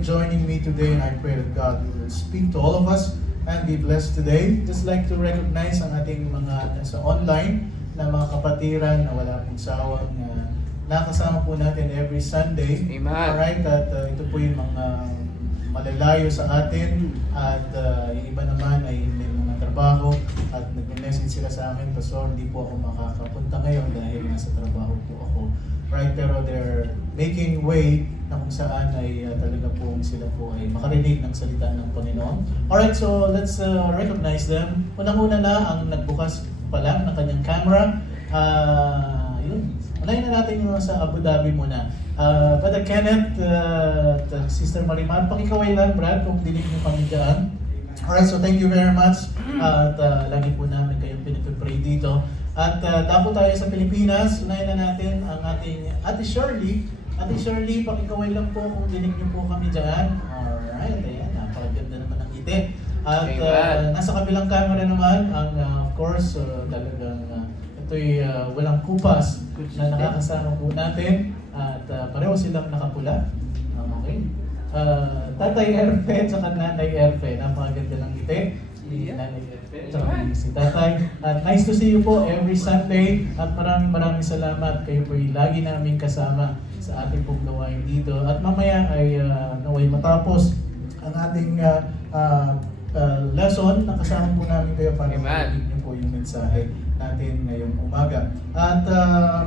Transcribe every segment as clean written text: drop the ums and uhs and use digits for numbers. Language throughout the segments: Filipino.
joining me today, and I pray that God will speak to all of us and be blessed today. Just like to recognize ang ating mga nasa online na mga kapatiran na wala pong sawang nakasama po natin every Sunday. Amen. Alright, at ito po yung mga malalayo sa atin at yung iba naman ay may mga trabaho at nag-message sila sa akin, Pastor, hindi po ako makakapunta ngayon dahil nasa trabaho po ako. Right, pero they're making way na kung saan ay talaga po sila po ay makarinig ng salita ng Panginoon. Alright, so let's recognize them. Unang-una na ang nagbukas pa lang ng kanyang camera. Yun. Unahin na natin yung sa Abu Dhabi muna. Brother Kenneth, Sister Marimar, pakikaway lang, Brad, kung dinig mo kami dyan. Alright, so thank you very much. At lagi po namin kayong pinipray dito. At tapo tayo sa Pilipinas. Unahin na natin ang ating Ate Shirley. Ate Shirley, pakikaway lang po kung dinig niyo po kami dyan. Alright, ayan, napakaganda naman ang ngiti. At nasa kabilang camera naman, ang of course, talagang ito'y walang kupas na nakakasama po natin. At pareho silang nakapula. Okay. Tatay Erfe at saka Nanay Erfe. Napakaganda ng ngiti. Nanay Erfe at saka si Tatay. At nice to see you po every Sunday. At maraming salamat. Kayo po yung lagi namin kasama sa ating pong gawain dito. At mamaya ay naway matapos ang ating lesson. Nakasama po namin kayo para marinig niyo po yung mensahe natin ngayong umaga. At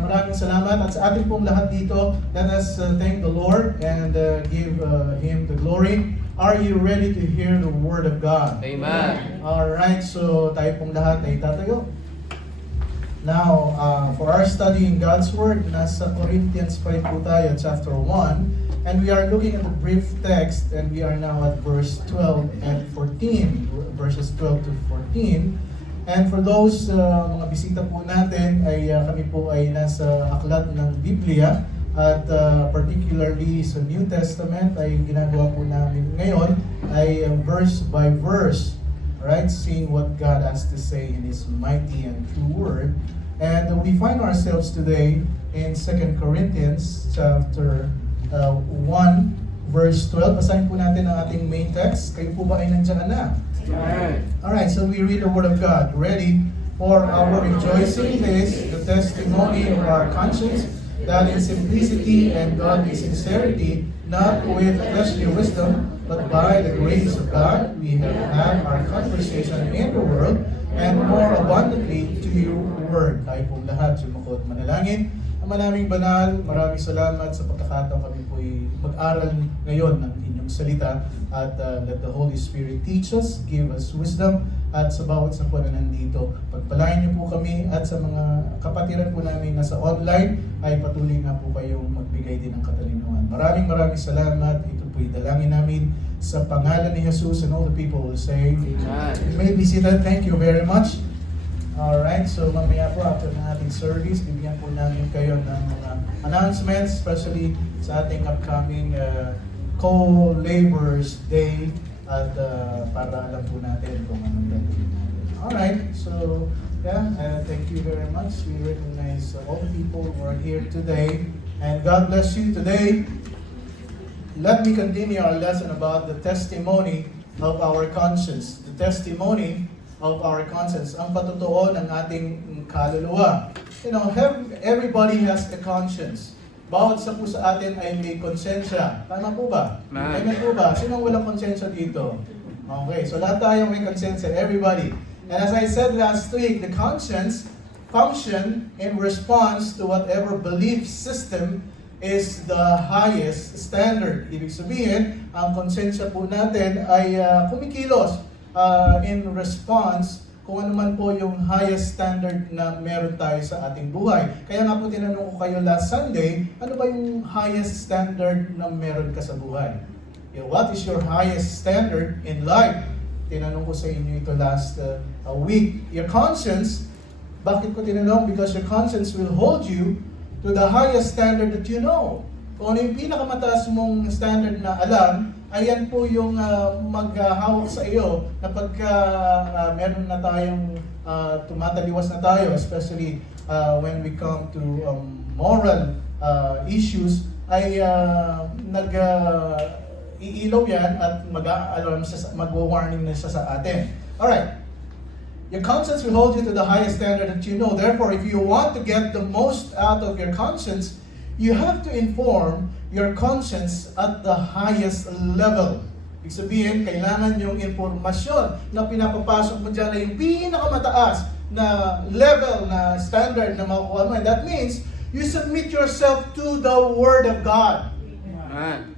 maraming salamat. At sa ating pong lahat dito, let us thank the Lord and give Him the glory. Are you ready to hear the Word of God? Amen. Alright, so tayo pong lahat ay tatayo. Now, for our study in God's Word, nasa Corinthians pa rin po tayo, chapter 1. And we are looking at the brief text, and we are now at verse 12 and 14. Verses 12 to 14. And for those mga bisita po natin, ay kami po ay nasa aklat ng Biblia. At particularly sa New Testament, ay ginagawa po namin ngayon ay verse by verse. Right, seeing what God has to say in His mighty and true Word. And we find ourselves today in 2 Corinthians chapter 1, verse 12. Basahin po natin ang ating main text. Kayo po ba ay nandiyan na? Alright, so we read the Word of God. Ready? For our rejoicing is the testimony of our conscience, that in simplicity and godly sincerity, not with fleshly wisdom, but by the grace of God, we have had our conversation in the world, and more abundantly to your word. Tayo po lahat sumukod manalangin. Ama naming banal, maraming salamat sa pagkakataon kami po mag-aral ngayon ng inyong salita. At let the Holy Spirit teach us, give us wisdom, at sa bawat sakwa na nandito, pagpalain niyo po kami, at sa mga kapatiran po namin na sa online, ay patuloy na po kayong magbigay din ng katalinuhan. Maraming salamat. Ito po'y dalangin namin sa pangalan ni Jesus, and all the people will say, Amen. You may be seated. Thank you very much. Alright, so mamaya po after ng ating service, bibigyan po namin kayo ng mga announcements, especially sa ating upcoming Co-Laborers Day, at para alam po natin kung anong gagawin natin. Alright, so yeah, thank you very much. We recognize all the people who are here today, and God bless you today. Let me continue our lesson about the testimony of our conscience. The testimony of our conscience, ang patotoo ng ating kaluluwa. You know, everybody has a conscience. Bawat isa po sa atin ay may konsensya. Tama po ba? Amen po ba? Sinong walang konsensya dito? Okay, so lahat tayo may konsensya, everybody. And as I said last week, the conscience function in response to whatever belief system is the highest standard. Ibig sabihin, ang konsensya po natin ay kumikilos in response kung ano man po yung highest standard na meron tayo sa ating buhay. Kaya nga po tinanong ko kayo last Sunday, ano ba yung highest standard na meron ka sa buhay? What is your highest standard in life? Tinanong ko sa inyo ito last week. Your conscience, bakit ko tinanong? Because your conscience will hold you to the highest standard that you know. Kung ano yung pinakamataas mong standard na alam, ayan po yung maghahawak sa iyo na pagka meron na tayong tumataliwas na tayo, especially when we come to moral issues, ay iilaw yan at mag-alarm siya, mag-warning na siya sa atin. Alright. Your conscience will hold you to the highest standard that you know. Therefore, if you want to get the most out of your conscience, you have to inform your conscience at the highest level. Ibig sabihin, kailangan yung impormasyon na pinapapasok mo dyan ay yung pinakamataas na level, na standard na makukuha mo. And that means, you submit yourself to the Word of God.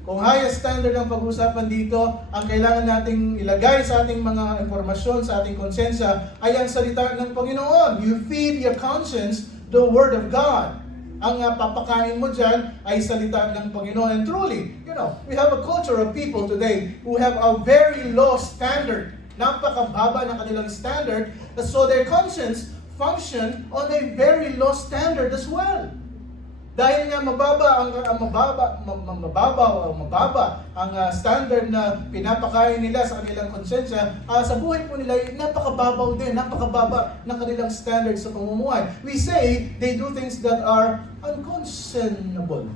Kung highest standard ang pag-usapan dito, ang kailangan nating ilagay sa ating mga impormasyon, sa ating konsensya, ay ang salita ng Panginoon. You feed your conscience the Word of God. Ang papakain mo dyan ay salita ng Panginoon. And truly, we have a culture of people today who have a very low standard. Napakababa ng kanilang standard. So their conscience function on a very low standard as well. Dahil nga mababa ang standard na pinapakain nila sa kanilang konsensya, sa buhay po nila, napakababaw din, napakababa ng kanilang standard sa pamumuhay. We say they do things that are unconscionable.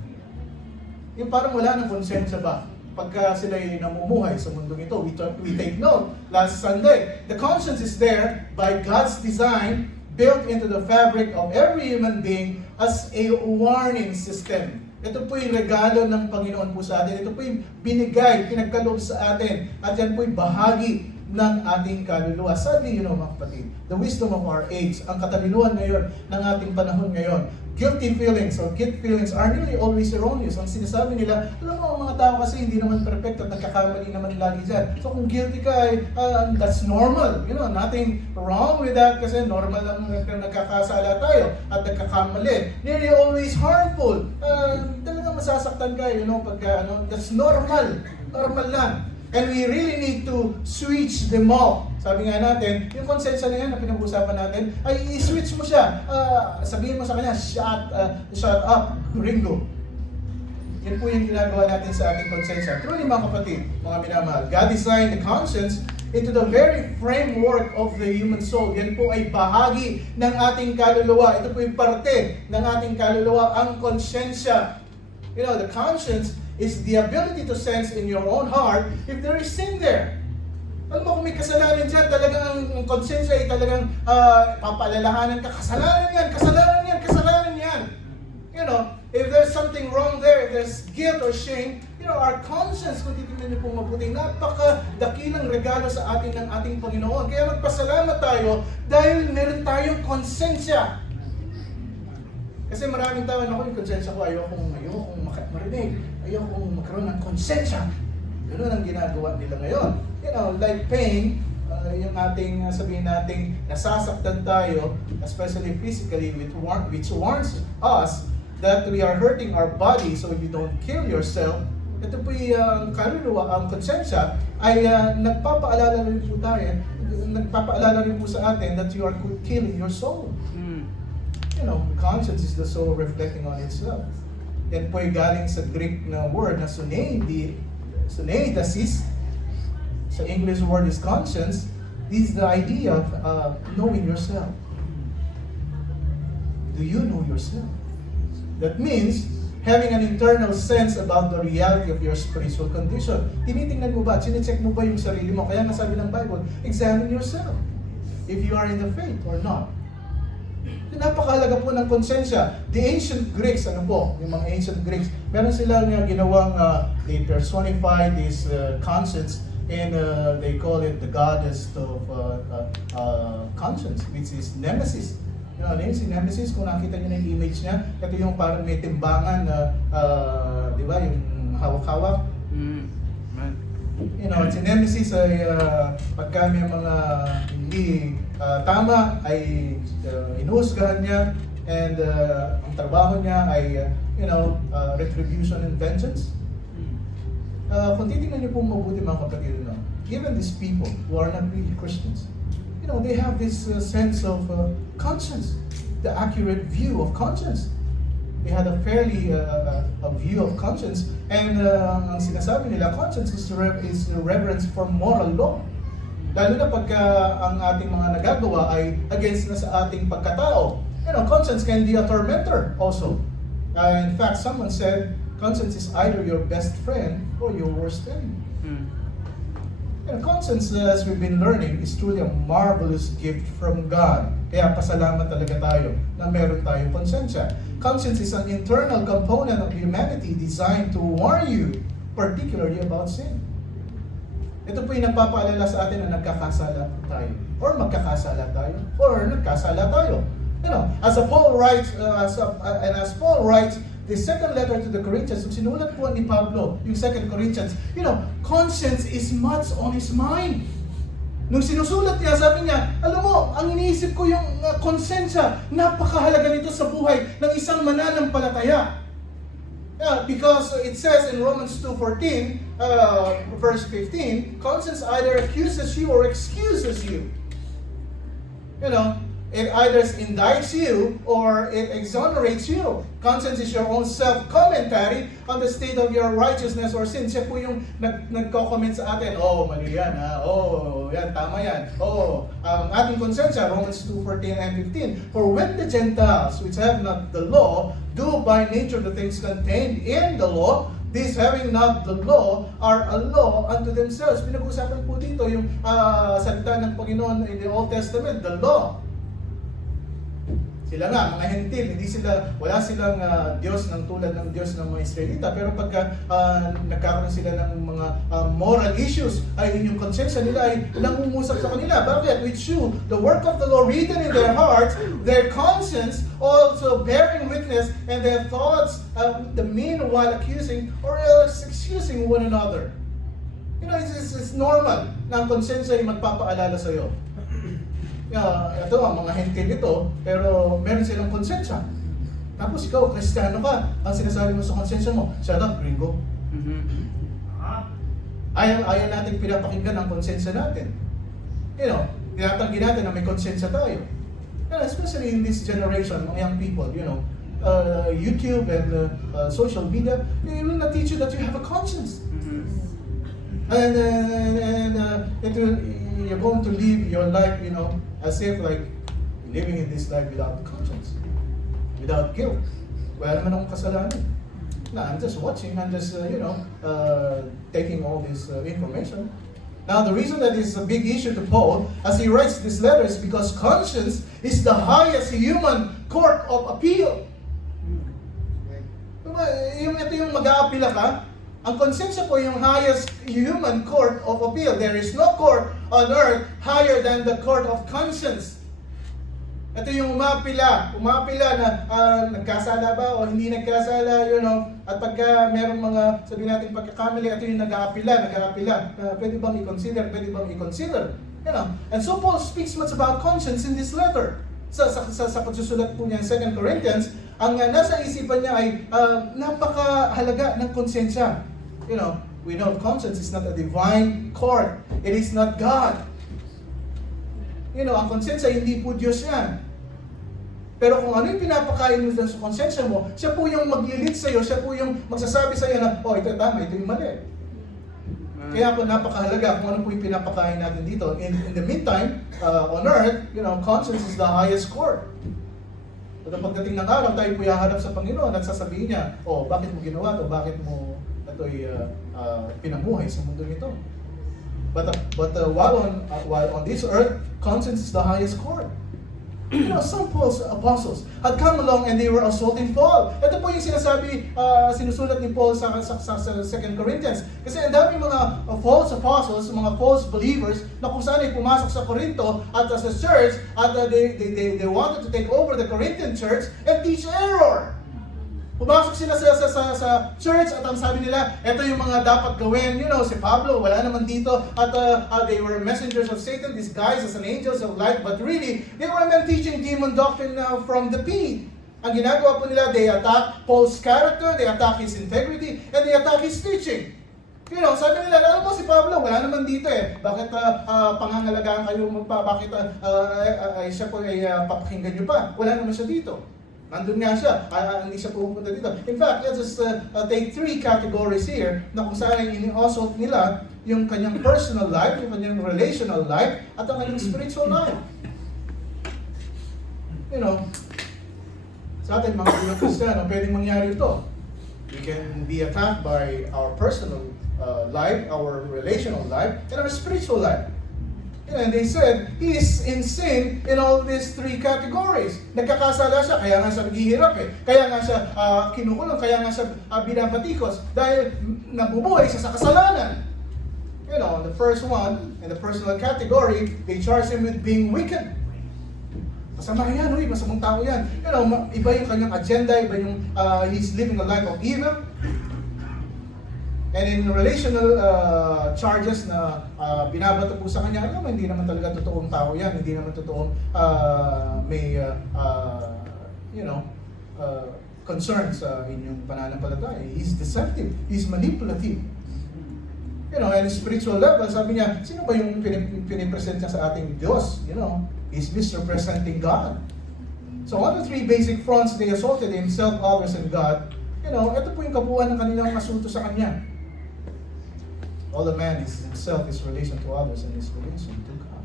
Yung parang wala ng konsensya ba? Pagka sila namumuhay sa mundong ito, we take note last Sunday. The conscience is there by God's design, built into the fabric of every human being as a warning system. Ito po yung regalo ng Panginoon po sa atin. Ito po yung binigay, pinagkaloob sa atin. At yan po yung bahagi ng ating kaluluwa. Sadly, mga kapatid, the wisdom of our age, ang katalinuhan ngayon ng ating panahon ngayon, guilty feelings or guilt feelings are nearly always erroneous. Ang sinasabi nila, alam mo, ang mga tao kasi hindi naman perfect at nagkakamali naman lagi dyan. So kung guilty ka, that's normal. Nothing wrong with that kasi normal lang nagkakasala tayo at nagkakamali. Nearly always harmful. Talagang masasaktan ka, pagka, that's normal. Normal lang. And we really need to switch them off. Sabi nga natin, yung konsensya na yan na pinag-uusapan natin, ay i-switch mo siya. Sabihin mo sa kanya, shut up, gringo. Yan po yung ginagawa natin sa ating konsensya. Truly mga kapatid, mga minamahal, God designed the conscience into the very framework of the human soul. Yan po ay bahagi ng ating kaluluwa. Ito po yung parte ng ating kaluluwa, ang konsensya. The conscience is the ability to sense in your own heart if there is sin there. Alam mo, kung may kasalanan dyan, talagang ang konsensya ay talagang papalalahanan ka, kasalanan yan. If there's something wrong there, if there's guilt or shame, our conscience, kung titignan niyo pong mabuti, napakadakilang regalo sa atin ng ating Panginoon. Kaya magpasalamat tayo dahil meron tayong konsensya. Kasi maraming tao, yung konsensya ko, ayokong marinig, ayokong magkaroon ng konsensya. Ganun ang ginagawa nila ngayon. Like pain, yung ating, sabihin natin, nasasaktan tayo, especially physically, which warns us that we are hurting our body so you don't kill yourself. Ito po yung kaluluwa, ang konsensya, ay nagpapaalala rin po sa atin that you are killing your soul. Conscience is the soul reflecting on itself. Yan po ay galing sa Greek na word na suneidasis. Sa English word is conscience. This is the idea of knowing yourself. Do you know yourself? That means having an internal sense about the reality of your spiritual condition. Tinitingnan mo ba? Chinecheck mo ba yung sarili mo? Kaya nga sabi ng Bible, examine yourself. If you are in the faith or not. Napakahalaga po ng konsensya. The ancient Greeks, yung mga ancient Greeks, meron silang ginawang, they personify this conscience and they call it the goddess of conscience, which is Nemesis. Si Nemesis, kung nakita niyo na yung image niya, ito yung parang may timbangan na, di ba, yung hawak-hawak. Si Nemesis ay pagka may mga hindi tama ay inuhusgahan niya, and ang trabaho niya ay retribution and vengeance. Kung titingnan niyo po mabuti mga kapatid, even these people who are not really Christians, they have this sense of conscience, the accurate view of conscience. They had a fairly a view of conscience, and ang sinasabi nila, conscience is reverence for moral law. Lalo na pagka ang ating mga nagagawa ay against na sa ating pagkatao. Conscience can be a tormentor also. In fact, someone said, conscience is either your best friend or your worst enemy. And conscience, as we've been learning, is truly a marvelous gift from God. Kaya pasalamat talaga tayo na meron tayong konsensya. Conscience is an internal component of humanity designed to warn you, particularly about sin. Ito po yung nagpapaalala sa atin na nagkakasala tayo, or magkakasala tayo, or nagkasala tayo. You know, as Paul writes, as Paul writes the second letter to the Corinthians, yung sinulat po ni Pablo, yung 2 Corinthians, you know, conscience is much on his mind. Nung sinusulat niya, sabi niya, alam mo, ang iniisip ko yung konsensya, napakahalaga nito sa buhay ng isang mananampalataya. Because it says in Romans 2:14, verse 15, conscience either accuses you or excuses you. You know, it either indicts you or it exonerates you. Conscience is your own self-commentary on the state of your righteousness or sin. Siya po yung nagko-comment sa atin, oh, mali yan, ha? Oh, yan, tama yan. Oh, ang ating konsensya, Romans 2:14 and 15. For when the Gentiles, which have not the law, do by nature the things contained in the law, these having not the law are a law unto themselves. Pinag-usapan po dito yung salita ng Panginoon in the Old Testament, the law. Sila nga, mga hentil, wala silang Diyos ng tulad ng Diyos ng mga Israelita. Pero pagka nagkakaroon sila ng mga moral issues, ay yung konsensya nila ay nangungusap sa kanila. Bakit? Which you, the work of the law written in their hearts, their conscience also bearing witness, and their thoughts, the meanwhile accusing or else excusing one another. You know, it's normal na ang konsensya ay magpapaalala sa iyo. Ito ang mga hentil ito, pero meron silang konsensya. Tapos ikaw, Kristiyano ka, ang sinasabi mo sa konsensya mo, shut up, gringo. Ayaw natin pinapakinggan ang konsensya natin. You know, tinatanggi natin na may konsensya tayo. Especially in this generation, mga young people, you know, YouTube and social media, they will not teach you that you have a conscience. And you're going to live your life, you know, as if like living in this life without conscience, without guilt. Wala naman akong kasalanan. No, I'm just watching, I'm just, taking all this information. Now, the reason that is a big issue to Paul, as he writes this letter, is because conscience is the highest human court of appeal. Ito yung mag-aapila ka, ang konsensya po yung highest human court of appeal. There is no court on earth higher than the court of conscience. Ito yung umapila na nagkasala ba o hindi nagkasala, you know. At pagka merong mga, sabihin natin pagkakamali, ito yung nag-aapila. Pwede bang i-consider? You know. And so Paul speaks much about conscience in this letter. Sa pagsusulat po niya in 2 Corinthians, ang nasa isipan niya ay napakahalaga ng konsensya. You know, we know conscience is not a divine court. It is not God. You know, ang konsensya hindi po Diyos yan. Pero kung ano yung pinapakain mo sa konsensya mo, siya po yung maglilid sa'yo, siya po yung magsasabi sa'yo na, oh, ito tama, ito yung mali. Kaya po napakahalaga kung ano po yung pinapakain natin dito. In the meantime, on earth, you know, conscience is the highest court. At pagdating ng araw, tayo po yaharap sa Panginoon at sasabihin niya, oh, bakit mo ginawa ito? Bakit mo ito'y pinamuhay sa mundo nito? But while on this earth, conscience is the highest court. You know, some apostles had come along and they were assaulting Paul. Ito po yung sinasabi, sinusulat ni Paul sa 2 Corinthians. Kasi ang daming mga false apostles, mga false believers, na kung saan ay pumasok sa Corinto at sa church, at they wanted to take over the Corinthian church and teach error. Pumasok sila sa church at ang sabi nila, ito yung mga dapat gawin. You know, si Pablo, wala naman dito. At they were messengers of Satan, disguised as an angels of light. But really, they were men teaching demon doctrine from the pit. Ang ginagawa po nila, they attack Paul's character, they attack his integrity, and they attack his teaching. You know, sabi nila, alam mo si Pablo, wala naman dito eh. Bakit pangangalagaan kayo bakit siya po ay papakinggan nyo pa? Wala naman siya dito. Nandun nga siya, hindi siya pupunta dito. In fact, let's just take 3 categories here na kung saan ini-assault nila yung kanyang personal life, yung kanyang relational life, at ang kanyang spiritual life. You know, sa atin mga Kristiyano, pwedeng mangyari ito. We can be attacked by our personal life, our relational life, and our spiritual life. And they said, he is in sin in all these three categories. Nagkakasala siya, kaya nga siya naghihirap eh. Kaya nga siya kinukulong, kaya nga siya binabatikos. Dahil nabubuhay siya sa kasalanan. The first one, in the personal category, they charge him with being wicked. Masama yan, masamang tao yan. Iba yung kanyang agenda, iba yung he's living a life of evil. And in relational charges na binabato po sa kanya, hindi naman talaga totoong tao yan, hindi naman totoong may concern sa inyong pananampalataya. He's deceptive, he's manipulative. And spiritual level, sabi niya, sino ba yung pinipresent niya sa ating Diyos? He's misrepresenting God. So on the three basic fronts, they assaulted himself, others, and God. Ito po yung kabuuan ng kanilang asunto sa kanya. All the man is himself, his relation to others, and his relation to God.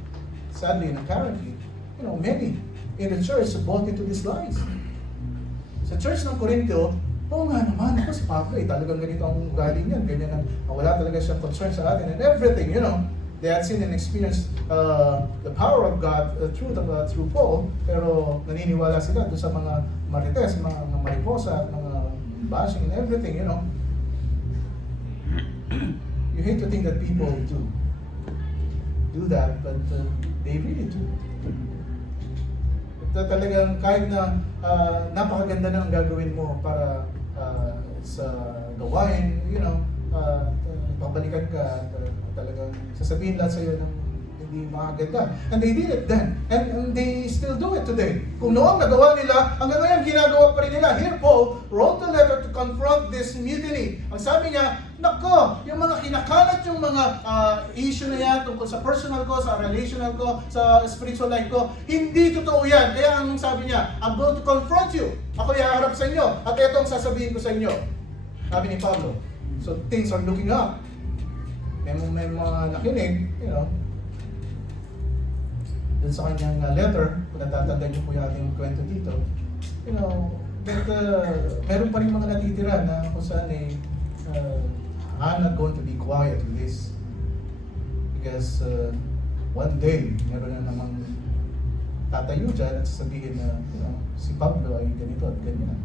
Sadly and apparently, many in the church bought into these lies. Sa church ng Corinto, nga naman, ako si Pablo, talagang ganito ang ugali niyan, ganyan wala talaga siyang concern sa atin and everything, They had seen and experienced the power of God through Paul, pero naniniwala sila doon sa mga marites, mga mariposa, mga bashing and everything, You hate to think that people do that, but they really do. Talagang kahit na napakaganda na ang gagawin mo para sa gawain, pabalikan ka, talagang sasabihin lahat sa'yo ng hindi makaganda. And they did it then. And they still do it today. Kung noong nagawa nila, hanggang ngayon ginagawa pa rin nila. Here, Paul wrote a letter to confront this mutiny. Ang sabi niya, nako, yung mga kinakalat yung mga issue na yan tungkol sa personal ko, sa relational ko, sa spiritual life ko, hindi totoo yan. Kaya ang sabi niya, I'm going to confront you. Ako ihaharap sa inyo. At ito ang sasabihin ko sa inyo. Sabi ni Pablo. So things are looking up. May mga nakinig, dun sa kanyang letter, kung natatandaan niyo po yung ating kwento dito, but meron pa rin mga natitira na kung saan I'm not going to be quiet with this. Because one day, meron na namang tatayo dyan at sasabihin na, si Pablo ay ganito at ganyan.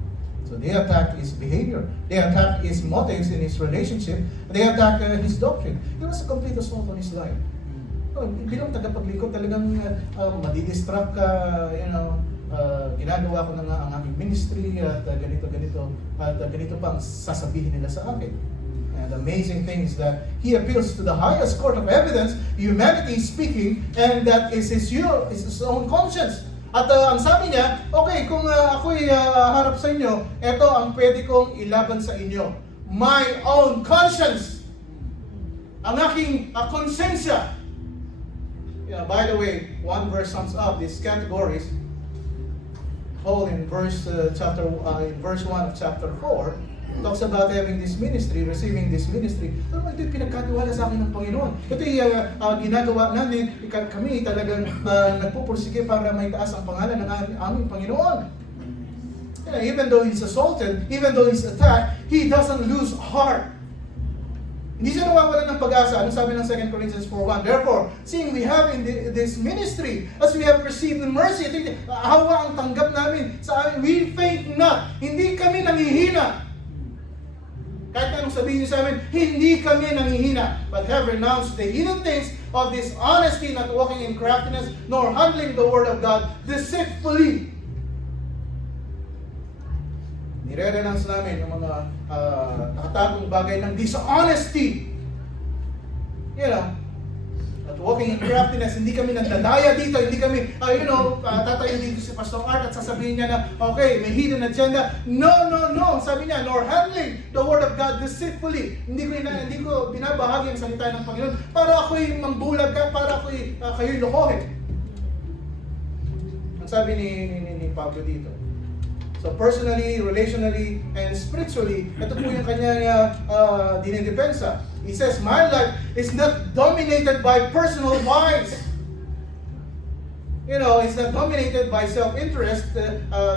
So they attack his behavior, they attack his motives in his relationship, they attack his doctrine. It was a complete assault on his life. Bilang tagapaglikod, talagang madidistract ka, ginagawa ko na nga ang aking ministry at ganito at ganito pa ang sasabihin nila sa akin. And the amazing thing is that he appeals to the highest court of evidence, humanity speaking, and that is his own conscience. At ang sabi niya, okay, kung ako'y harap sa inyo, ito ang pwede kong ilaban sa inyo. My own conscience. Ang aking konsensya. By the way, one verse sums up these categories. Paul in verse 1 of chapter 4 talks about having this ministry, receiving this ministry. Pero ito yung pinagkatiwala sa akin ng Panginoon. Ito yung ginagawa namin, kami talagang nagpupursige para may taas ang pangalan ng aming Panginoon. Even though he's assaulted, even though he's attacked, he doesn't lose heart. Hindi siya nawawalan ng pag-asa. Ano sabi ng 2 Corinthians 4:1? Therefore, seeing we have in this ministry, as we have received mercy, hawa ang tanggap namin sa amin, we faint not. Hindi kami nangihina. Kahit anong sabihin niyo sa amin, hindi kami nangihina. But have renounced the hidden things of dishonesty, not walking in craftiness, nor handling the word of God deceitfully. Nire-renounce namin yung mga nakatagong bagay ng dishonesty. At walking in craftiness, hindi kami nagdadaya dito, hindi kami, tatayo dito si Pastor Art at sasabihin niya na, okay, may hidden agenda. No. Sabi niya, nor handling the word of God deceitfully. Hindi ko binabahagi ang salita ng Panginoon para ako'y mangbulag ka, para kayo'y lokohin. Ang sabi ni Pablo dito. So personally, relationally, and spiritually, ito po yung kanya dinidepensa. He says, my life is not dominated by personal vice. It's not dominated by self-interest,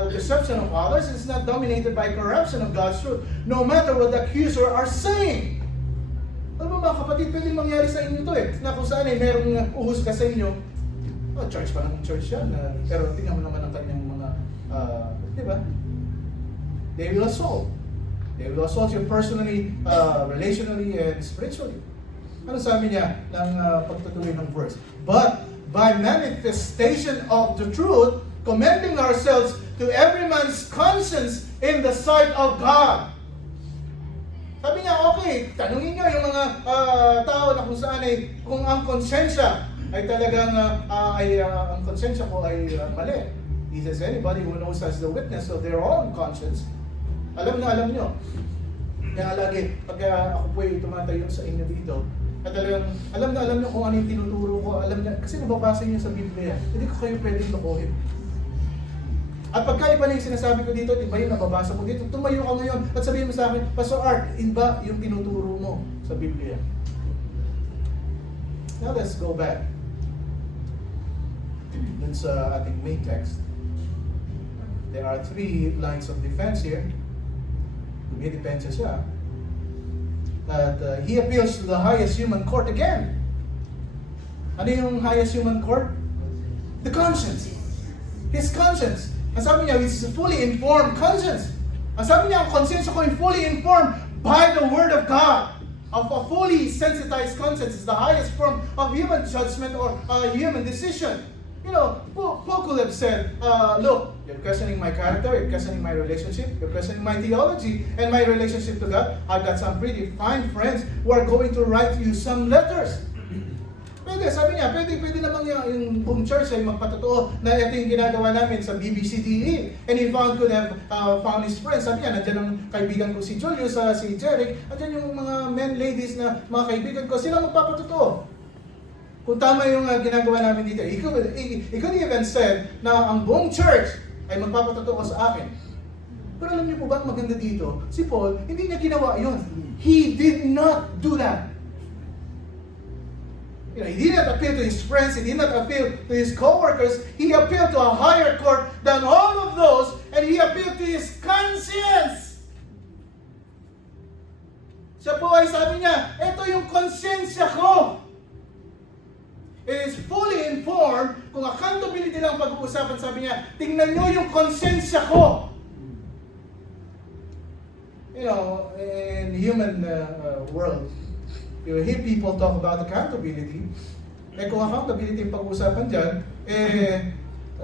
deception of others. It's not dominated by corruption of God's truth. No matter what the accuser are saying. Ano mga kapatid, pwedeng mangyari sa inyo to na kung saan merong uhusga sa inyo. Church pa naman church yan. Pero tingnan mo naman ang kanyang mga, di ba? They will assault. They will assault you personally, relationally, and spiritually. Ano sabi niya ng pagtutuloy ng verse? But by manifestation of the truth, commending ourselves to every man's conscience in the sight of God. Sabi niya, okay, tanungin niyo yung mga tao na kung saan kung ang konsensya ay talagang, ang konsensya ko ay mali. He says, anybody who knows as the witness of their own conscience, alam niyo. Kaya lagi, pag ako po'y tumatayo sa inyo dito, at talagang, alam niyo kung ano yung tinuturo ko, alam niya, kasi nababasa niyo sa Biblia, hindi ko kayo pwedeng lokohin. At pagka iba na yung sinasabi ko dito, iba yung nababasa ko dito, tumayo ka ngayon at sabihin mo sa akin, Pastor Art, iba yung tinuturo mo sa Biblia. Now let's go back dun sa ating main text. There are 3 lines of defense here. Dumidepensa siya. That he appeals to the highest human court again. Ano yung highest human court? The conscience. His conscience. Ang sabi niya, it's a fully informed conscience. Ang sabi niya, ang konsensya ko ay fully informed by the Word of God. Of a fully sensitized conscience is the highest form of human judgment or human decision. You know, Paul could have said, look, you're questioning my character, you're questioning my relationship, you're questioning my theology and my relationship to God. I've got some pretty fine friends who are going to write you some letters. Pwede, sabi niya, pwede namang yung buong church ay magpatotoo na ito yung ginagawa namin sa BBCDE. And he could have found his friends. Sabi niya, nandiyan ang kaibigan ko si Julius, si Jeric, nandiyan yung mga men, ladies na mga kaibigan ko, sila magpapatotoo. Kung tama yung ginagawa namin dito, he could even said na ang buong church ay magpapatotoo sa akin. Pero alam niyo po ba ang maganda dito? Si Paul, hindi niya ginawa yun. He did not do that. You know, he did not appeal to his friends, he did not appeal to his co-workers, he appealed to a higher court than all of those, and he appealed to his conscience. Siya po ay sabi niya, ito yung konsensya ko. It is fully informed. Kung accountability lang pag-uusapan, sabi niya, tingnan nyo yung konsensya ko. You know, in human world, you hear people talk about accountability. Kung accountability yung pag-uusapan dyan,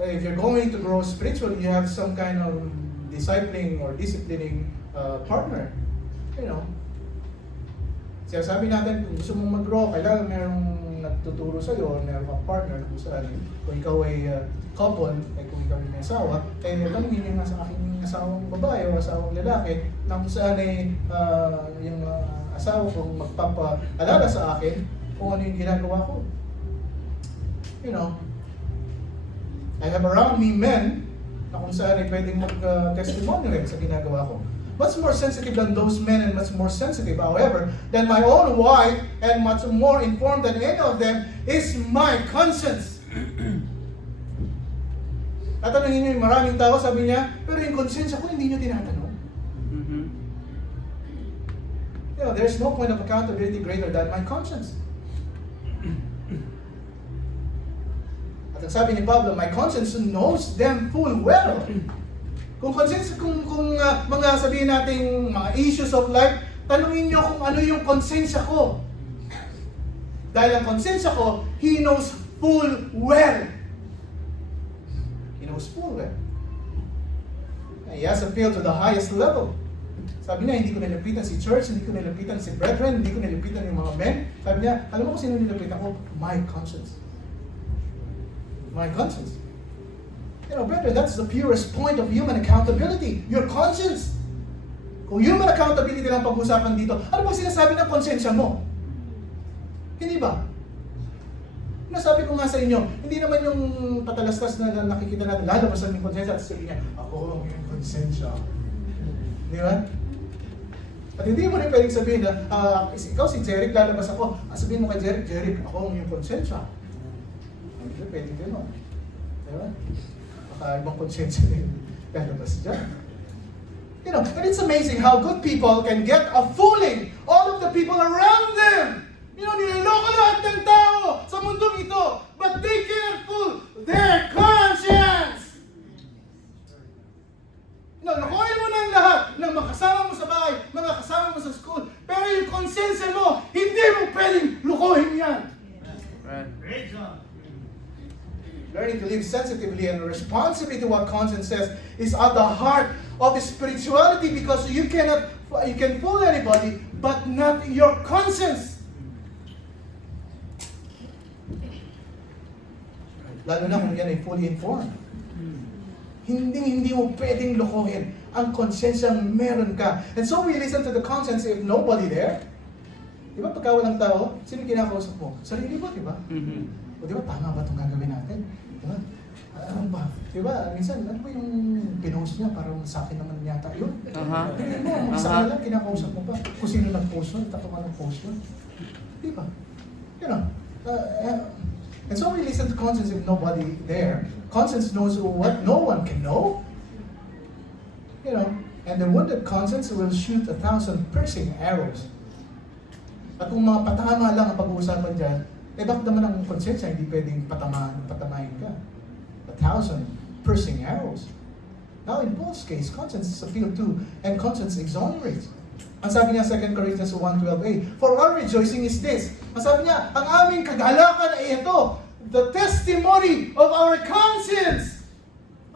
if you're going to grow spiritually, you have some kind of discipling or disciplining partner. You know, siya sabi natin, kung gusto mong mag-grow, kailangan merong nagtuturo sa'yo, meron kang partner kung saan. Kung ikaw ay couple, kung ikaw ay may asawa, tanungin niyo nga sa aking asawang babae o asawang lalaki na kung saan yung asawa kong magpapaalala sa akin kung ano yung ginagawa ko. You know, I have around me men na kung saan pwedeng mag-testimony sa ginagawa ko. Much more sensitive than those men and much more sensitive, however, than my own wife and much more informed than any of them is my conscience. Tatanungin niyo yung maraming tao, sabi niya, pero yung konsensya ko hindi niyo tinatanong. You know, there's no point of accountability greater than my conscience. At ang sabi ni Pablo, my conscience knows them full well. Kung mga sabihin nating mga issues of life, tanungin niyo kung ano yung konsensya ko. Dahil ang konsensya ko, he knows full well. He knows full well. He has appealed to the highest level. Sabi niya, hindi ko nilapitan si church, hindi ko nilapitan si brethren, hindi ko nilapitan yung mga men. Sabi niya, alam mo kung sino nilapitan ko? My conscience. My conscience. You know, brother, that's the purest point of human accountability. Your conscience. Kung human accountability lang pag-usapan dito, ano bang sinasabi ng konsensya mo? Hindi ba? Nasabi ko nga sa inyo, hindi naman yung patalastas na nakikita natin, lalabasan yung konsensya at sabi niya, ako yung konsensya. Di ba? At hindi mo rin pwedeng sabihin na, ikaw si Jeric, lalabas ako. Sabihin mo kay Jeric, ako yung konsensya. Hindi pwedeng gano'n. Di ba? Ibang konsensya na yung lalabas dyan. You know, and it's amazing how good people can get a fooling all of the the people around them. Niloloko lahat ng tao sa mundong ito, but they can't fool their conscience. Lokohin mo na ang lahat ng mga kasama mo sa bahay, mga kasama mo sa school, pero yung konsensya mo, hindi mo pwedeng lokohin yan. Great job. Learning to live sensitively and responsibly to what conscience says is at the heart of spirituality, because you can fool anybody, but not your conscience. Lalo na kung yan ay fully informed. Hindi mo pwedeng lokohin ang konsensyang meron ka. And so we listen to the conscience if nobody there. Di ba pagka walang tao, sino kinakausap mo? Sarili mo, di ba? O di ba, tama ba itong gagawin natin? Di ba? Ano ba? Di ba, minsan, ano ba yung pinost niya? Parang sa akin naman yata yun. Hindi mo, isa lang, kinakausap mo pa. Kung sino nag-post yun, tako ka nag-post yun. Di ba? And so we listen to conscience if nobody there. Conscience knows what no one can know. And the wounded conscience will shoot 1,000 piercing arrows. At kung mga patama lang ang pag-uusapan dyan, bakit naman ang konsensya hindi pwedeng patamahin ka? 1,000 piercing arrows. Now in Paul's case, conscience is appealed to and conscience exonerates. Ang sabi niya 2 Corinthians 1:12a, for our rejoicing is this. Ang sabi niya, ang aming kagalakan ay ito, the testimony of our conscience.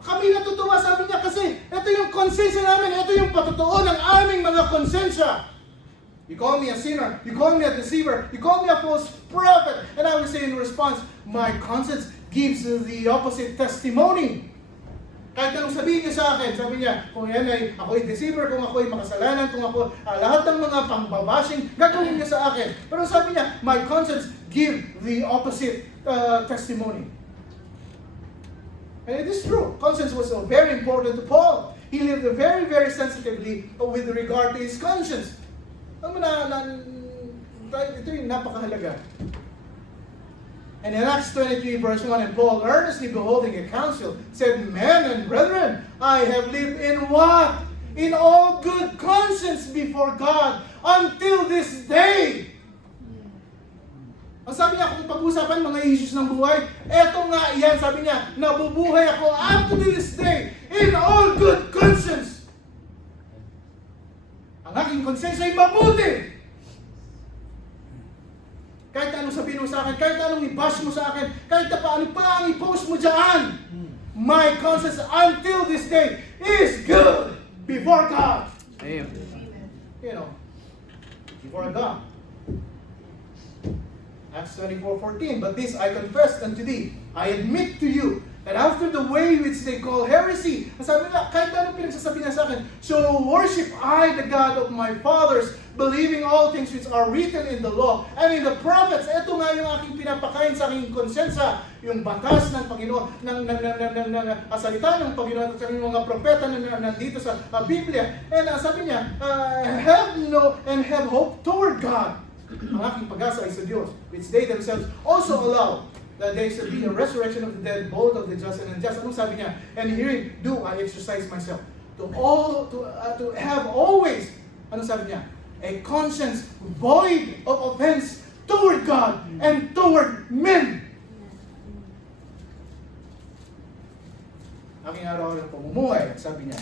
Kami natutuwa, sabi niya, kasi ito yung konsensya namin, ito yung patotoo ng aming mga konsensya. You call me a sinner, you call me a deceiver, you call me a false prophet, and I will say in response, my conscience gives the opposite testimony. Kahit anong sabihin niya sa akin, sabi niya, kung yan ay ako'y deceiver, kung ako'y makasalanan, kung ako lahat ng mga pangbabashing, gagawin niya sa akin. Pero sabi niya, my conscience give the opposite testimony. And it is true. Conscience was very important to Paul. He lived very, very sensitively with regard to his conscience. Ito yung napakahalaga. And in Acts 23 verse 1, and Paul, earnestly beholding a council, said, men and brethren, I have lived in what? In all good conscience before God until this day. Ang sabi niya, kung pag-usapan mga issues ng buhay, eto nga yan, sabi niya, nabubuhay ako up to this day in all good conscience. Ang aking konsensya ay mabuti. Kahit anong sabihin mo sa akin, kahit anong i-bash mo sa akin, kahit na paano pa ang i-post mo dyan, my conscience until this day is good before God. Amen. Before God. Acts 24:14, but this I confess unto thee, I admit to you, that after the way which they call heresy, sabi nila, kahit anong pinagsasabi niya sa akin, so worship I the God of my fathers, believing all things which are written in the law and in the prophets. Ito nga yung aking pinapakain sa aking konsensya, yung batas ng Panginoon, ng salita ng Panginoon at yung mga propeta na nandito sa Biblia. And sabi niya, have hope toward God. Ang aking pag-asa ay sa Diyos, which they themselves also allow that there should be a resurrection of the dead, both of the just and unjust. Anong sabi niya? And herein do I exercise myself to have always, anong sabi niya? A conscience void of offense toward God and toward men. Aking araw-araw pamumuhay, sabi niya,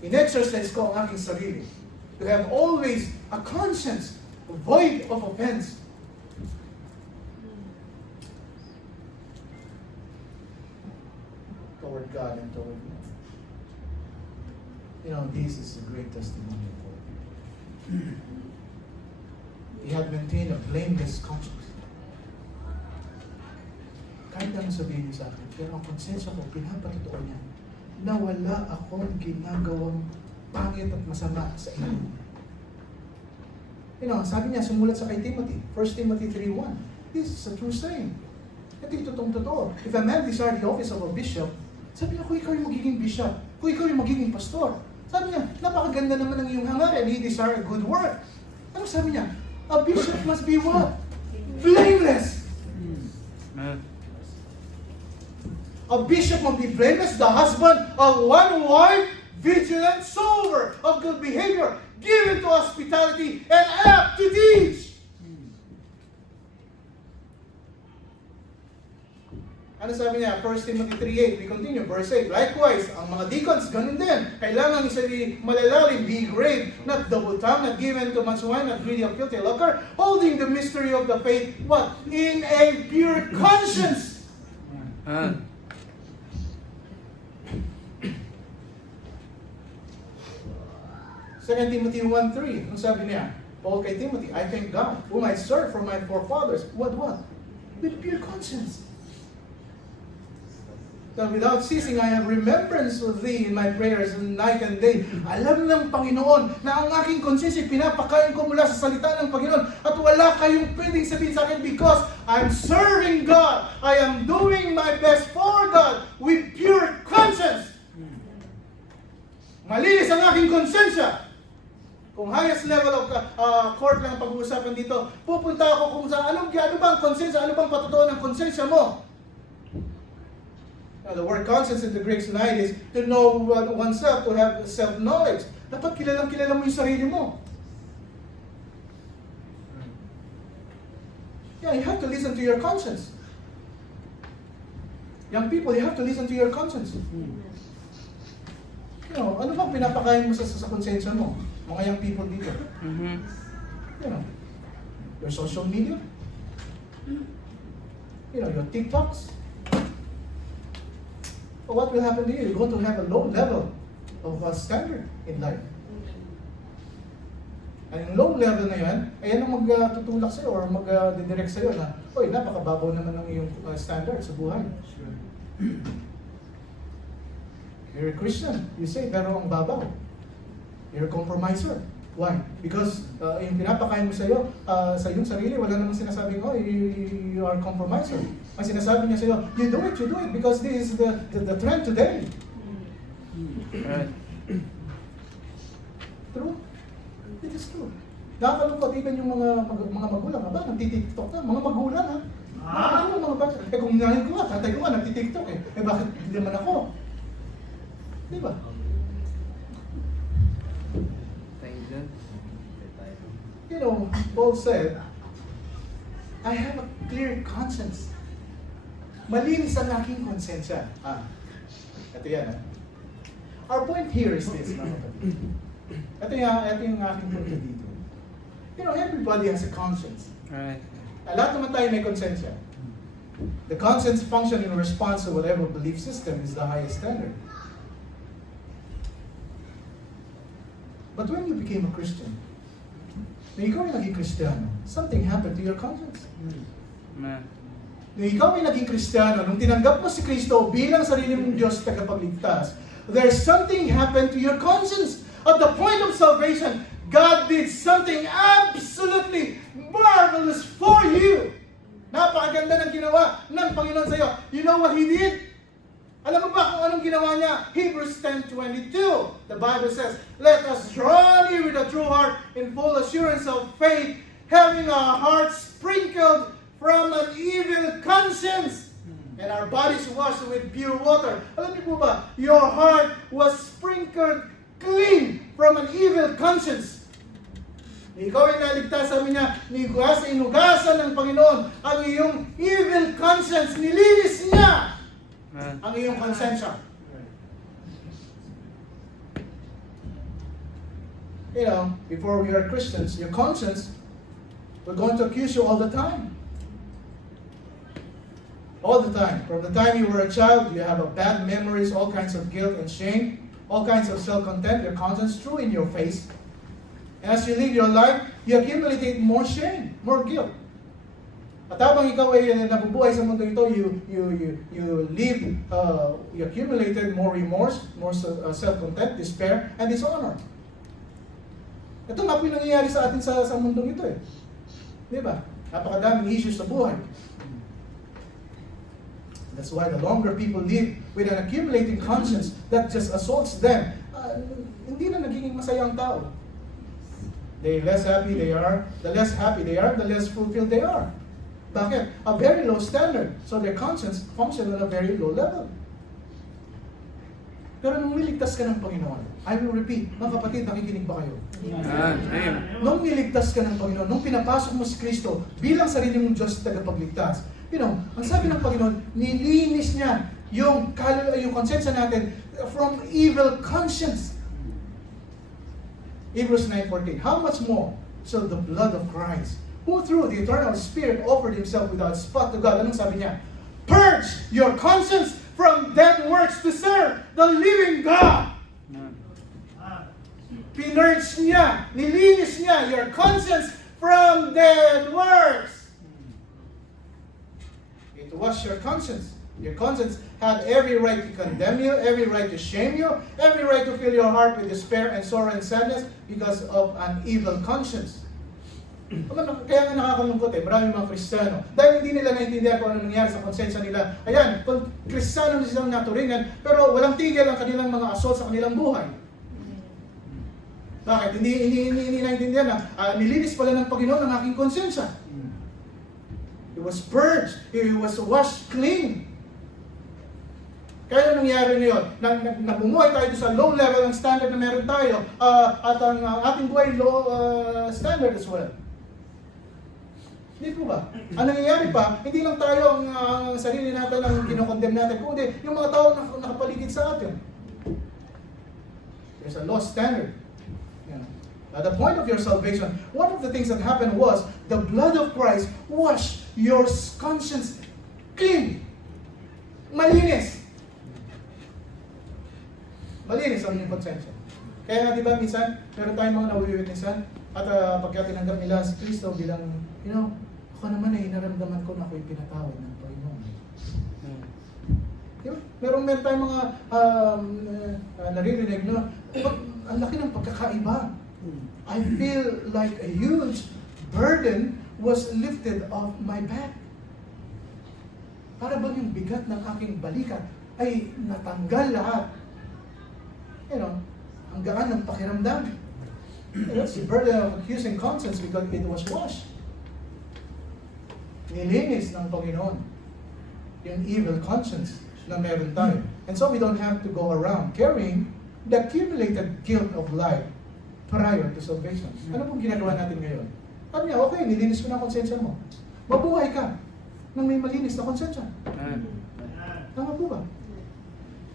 in-exercise ko ang aking sarili to have always a conscience void of offense. Toward God and toward men. This is a great testimony for him. He had maintained a blameless conscience. Kahit naman sabihin niyo sa akin, pero ang konsensya ko, pinapatotoo niya na wala akong ginagawang pangit at masama sa inyo. Sabi niya, sumulat sa kay Timothy, 1 Timothy 3:1. This is a true saying. Ito yung totoong-totoo. If a man desire the office of a bishop, sabi niya, kung ikaw yung magiging bishop, kung ikaw yung magiging pastor, sabi niya, napakaganda naman ng iyong hangarin, he desire a good work. Ano sabi niya? A bishop must be what? Blameless. A bishop must be blameless, the husband of one wife, vigilant, sober, of good behavior, given to hospitality, and apt to teach. Ano sabi niya? 1 Timothy 3:8. We continue. Verse 8. Likewise, ang mga deacons, ganun din. Kailangan isa malalalim, be grave, not double-tongued, not given to much wine, not greedy of filthy lucre, holding the mystery of the faith, what? In a pure conscience. 2 Timothy 1:3. Ang sabi niya? Paul kay Timothy, I thank God, whom I serve for my forefathers. What? With pure conscience. That without ceasing, I have remembrance of thee in my prayers night and day. Alam ng Panginoon na ang aking konsensya pinapakain ko mula sa salita ng Panginoon at wala kayong pwedeng sabihin sa akin because I'm serving God. I am doing my best for God with pure conscience. Malinis ang aking konsensya. Kung highest level of court lang ang pag-uusapan dito, pupunta ako kung sa ano bang konsensya, ano bang patotoo ng konsensya mo? Now, the word conscience in the Greek tonight is to know oneself, to have self-knowledge. Dapat kilala mo yung sarili mo. Yeah, you have to listen to your conscience. Young people, you have to listen to your conscience. You know, ano bang pinapakain mo sa konsensya mo? Mga young people dito. You know, your social media. You know, your TikToks. What will happen to you? You're going to have a low level of standard in life. And yung low level na yan, ay yan ang magtutulak sa'yo or magdidirect sa'yo na, oy, napakababaw naman ng iyong standard sa buhay. Sure. You're a Christian, you say, pero ang babaw. You're a compromiser. Why? Because yung pinapakain mo sa'yo, sa iyong sarili, wala namang sinasabing, oh, you are a compromiser. Ang sinasabi niya sa'yo, you do it because this is the trend today. Right. True? It is true. Nakakalungkot even yung mga magulang. Aba, nagtitiktok na. Mga magulang, ha? Ano mga bata? Kung nanay ko nga, tatay ko nga, nagtitiktok eh. Bakit hindi naman ako? Di ba? You know, Paul said, I have a clear conscience. Malinis ang aking konsensya. Ito yan. Our point here is this, mga kapatid. Ito yung aking point dito. You know, everybody has a conscience. Right. Lahat naman tayo may konsensya. The conscience function in response to whatever belief system is the highest standard. But when you became a Christian, nung ikaw ay naging Kristiyano, something happened to your conscience. Amen. Nung ikaw ay naging Kristiyano, nung tinanggap mo si Kristo bilang sarili mong Diyos tagapagligtas, there's something happened to your conscience. At the point of salvation, God did something absolutely marvelous for you. Napakaganda ng ginawa ng Panginoon sa iyo. You know what He did? Alam mo ba kung anong ginawa niya? Hebrews 10:22. The Bible says, let us draw near with a true heart in full assurance of faith, having our hearts sprinkled from an evil conscience and our bodies washed with pure water. Alam niyo po ba, your heart was sprinkled clean from an evil conscience. Ikaw ay naligtas, sabi niya, inugasan ng Panginoon ang iyong evil conscience, nilinis niya ang iyong konsensya. You know, before we are Christians, your conscience, we're going to accuse you all the time. All the time. From the time you were a child, you have a bad memories, all kinds of guilt and shame, all kinds of self-contempt, your conscience threw in your face. And as you live your life, you accumulate more shame, more guilt. At habang ikaw ay nabubuhay sa mundo ito, you accumulated more remorse, more self-contempt, despair, and dishonor. Ito nga po yung nangyayari sa atin sa mundong ito eh. Di ba? Napakadaming issues sa buhay. That's why the longer people live with an accumulating conscience that just assaults them, hindi na nagiging masaya ang tao. The less happy they are, the less fulfilled they are. Bakit? A very low standard. So their conscience function on a very low level. Pero nung niligtas ka ng Panginoon, I will repeat, mga kapatid, nakikinig ba kayo? Amen. Nung niligtas ka ng Panginoon, nung pinapasok mo si Kristo bilang sarili mong Diyos tagapagligtas, ang sabi ng Panginoon, nilinis niya yung konsensya natin from evil conscience. Hebrews 9:14. How much more shall the blood of Christ, who through the eternal Spirit offered Himself without spot to God, anong sabi niya? Purge your conscience from dead works to serve the living God. Amen. Pinurge niya, nilinis niya your conscience from dead works. It was your conscience. Your conscience had every right to condemn you, every right to shame you, every right to fill your heart with despair and sorrow and sadness because of an evil conscience. Kaya nga nakakalungkot maraming mga Kristiyano. Dahil hindi nila naintindihan kung ano nangyari sa konsensya nila. Ayan, kung Kristiyano na silang naturingan, pero walang tigil ang kanilang mga assault sa kanilang buhay. Bakit? Hindi naintindihan na nilinis pala ng Panginoon ang aking konsensya. It was purged. It was washed clean. Kaya nangyari na yun? Nabumuhay tayo sa low level ng standard na meron tayo at ang ating buhay low standard as well. Hindi po ba? Ang nangyayari pa, hindi lang tayo ang sarili natin ang kinokondemn natin, kundi yung mga tao na nakapaligid sa atin. There's a low standard. At the point of your salvation, one of the things that happened was the blood of Christ washed your conscience clean. Malinis. Malinis ang inyong konsensya. Kaya nga diba minsan, meron tayong mga nawiwitnessan at pagka tinanggap nila si Kristo bilang, ako naman naramdaman ko na ako'y pinatawad ng Panginoon. Meron tayong mga naririnig na ang laki ng pagkakaiba. I feel like a huge burden was lifted off my back. Para bang yung bigat ng aking balikat ay natanggal lahat. Ang gaan ng pakiramdam. That's the burden of accusing conscience because it was washed. Nilinis ng Panginoon yung evil conscience na meron tayo. And so we don't have to go around carrying the accumulated guilt of life prior to salvation. Ano pong ginagawa natin ngayon? Sabi niya, okay, nilinis ko na ang konsensya mo. Mabuhay ka nang may malinis na konsensya. Tama po ba?